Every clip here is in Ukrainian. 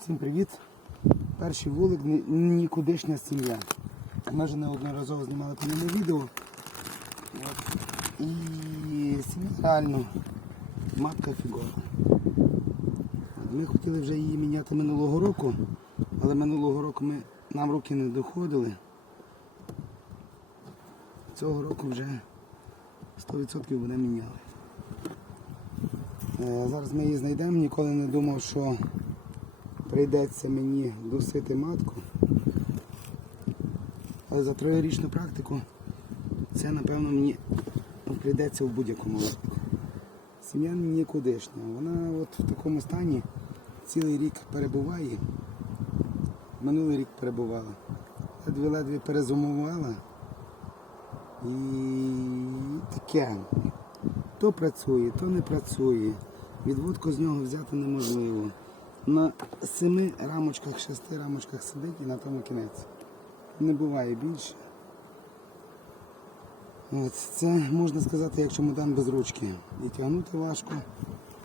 Всім привіт! Перший вулик нікудишня сім'я. Ми вже неодноразово знімали по ньому відео. І сім'я реально матка фігова. Ми хотіли вже її міняти минулого року, але минулого року ми, нам руки не доходили. Цього року вже 100% буде міняли. Е, Зараз ми її знайдемо, ніколи не думав, що прийдеться мені досити матку. Але за троєрічну практику це, напевно, мені прийдеться в будь-якому випадку. Сім'я нікудишня. Вона от в такому стані цілий рік перебуває. Минулий рік перебувала. Ледве-ледве перезумувала. І таке. То працює, то не працює. Відводку з нього взяти неможливо. На семи рамочках, шести рамочках сидить і на тому кінець. Не буває більше. От, це можна сказати, як чемодан без ручки. І тягнути важко,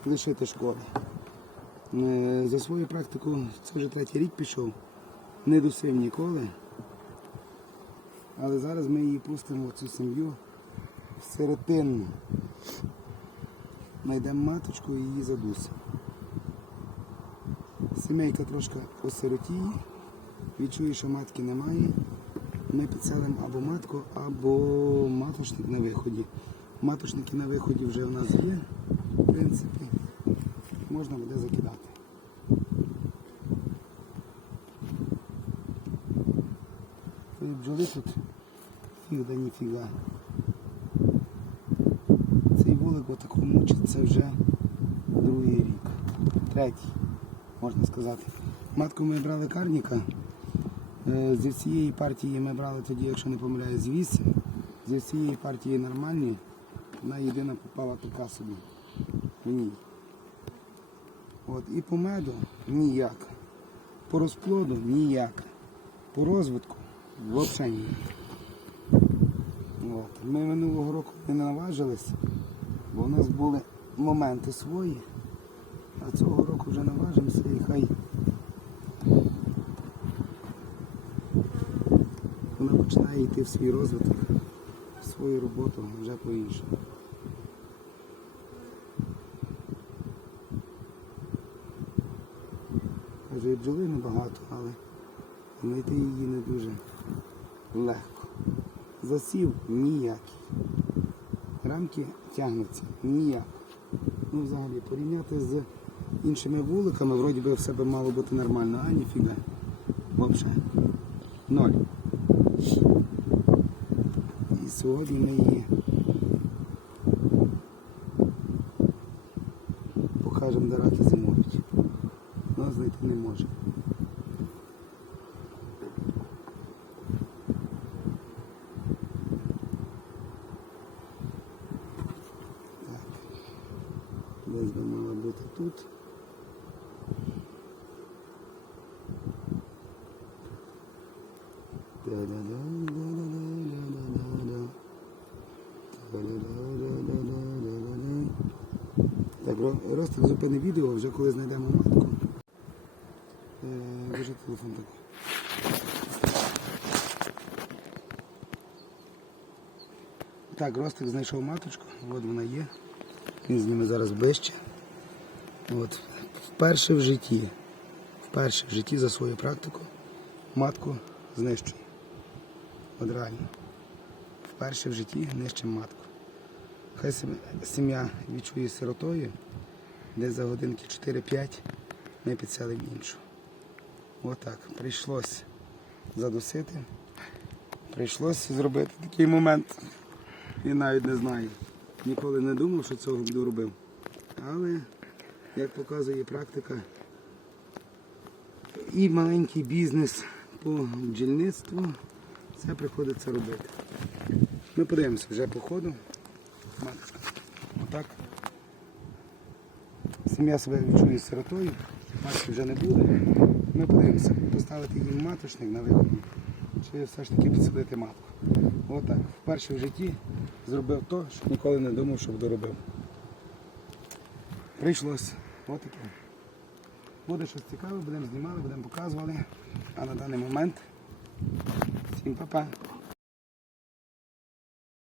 лишити школи. Е, За свою практику це вже третій рік пішов. Не досив ніколи. Але зараз ми її пустимо в цю сім'ю в середину. Знайдемо маточку і її задусимо. Сімейка трошки осиротіє, відчує, що матки немає. Ми підселимо або матку, або маточник на виході. Маточники на виході вже в нас є, в принципі, можна буде закидати. Цієї бджоли тут фіг да ніфіга. Цей вулик отако мучиться вже другий рік. Третій, можна сказати. Матку ми брали карніка. Е, Зі всієї партії ми брали тоді, якщо не помиляюсь, з 8. Зі всієї партії нормальні. Вона єдина попала така собі. В. От, і по меду ніяк. По розплоду ніяк. По розвитку взагалі ніяк. От. Ми минулого року не наважились, бо в нас були моменти свої, а цього року вже наважимося і хай вона починає йти в свій розвиток, в свою роботу вже по-іншому. Каже, і бджоли небагато, але знайти її не дуже легко. Засів ніякий. Рамки тягнуться ніяк. Ну, взагалі, порівняти з іншими вуликами, вроді би все би мало бути нормально, а ніфіга. Вообще. Ноль. І сьогодні ми її покажемо, де раки зимують. Нас знайти не можемо. Десь би мала бути тут. Так, Ро- Ростик зупини відео, вже коли знайдемо матку. Е, телефон так. Так, Ростик знайшов маточку, от вона є. Він зніме зараз ближче. От. Вперше в житті, вперше в житті за свою практику матку знищую. От реально. Вперше в житті нищимо матку. Хай сім'я відчує сиротою, десь за годинки 4-5 ми підселимо іншу. Отак. Прийшлось задусити. Прийшлось зробити такий момент. І навіть не знаю. Ніколи не думав, що цього буду робив. Але, як показує практика, і маленький бізнес по бджільництву, це приходиться робити. Ми подивимося вже по ходу. Отак. Сім'я себе відчує сиротою, матки вже не буде. Ми подивимося, поставити їм маточник на виході, чи все ж таки підсадити матку. Отак. Вперше в житті зробив то, що ніколи не думав, що буду робив. Прийшлося. Отаке. Буде щось цікаве, будемо знімали, будемо показували. А на даний момент всім па-па.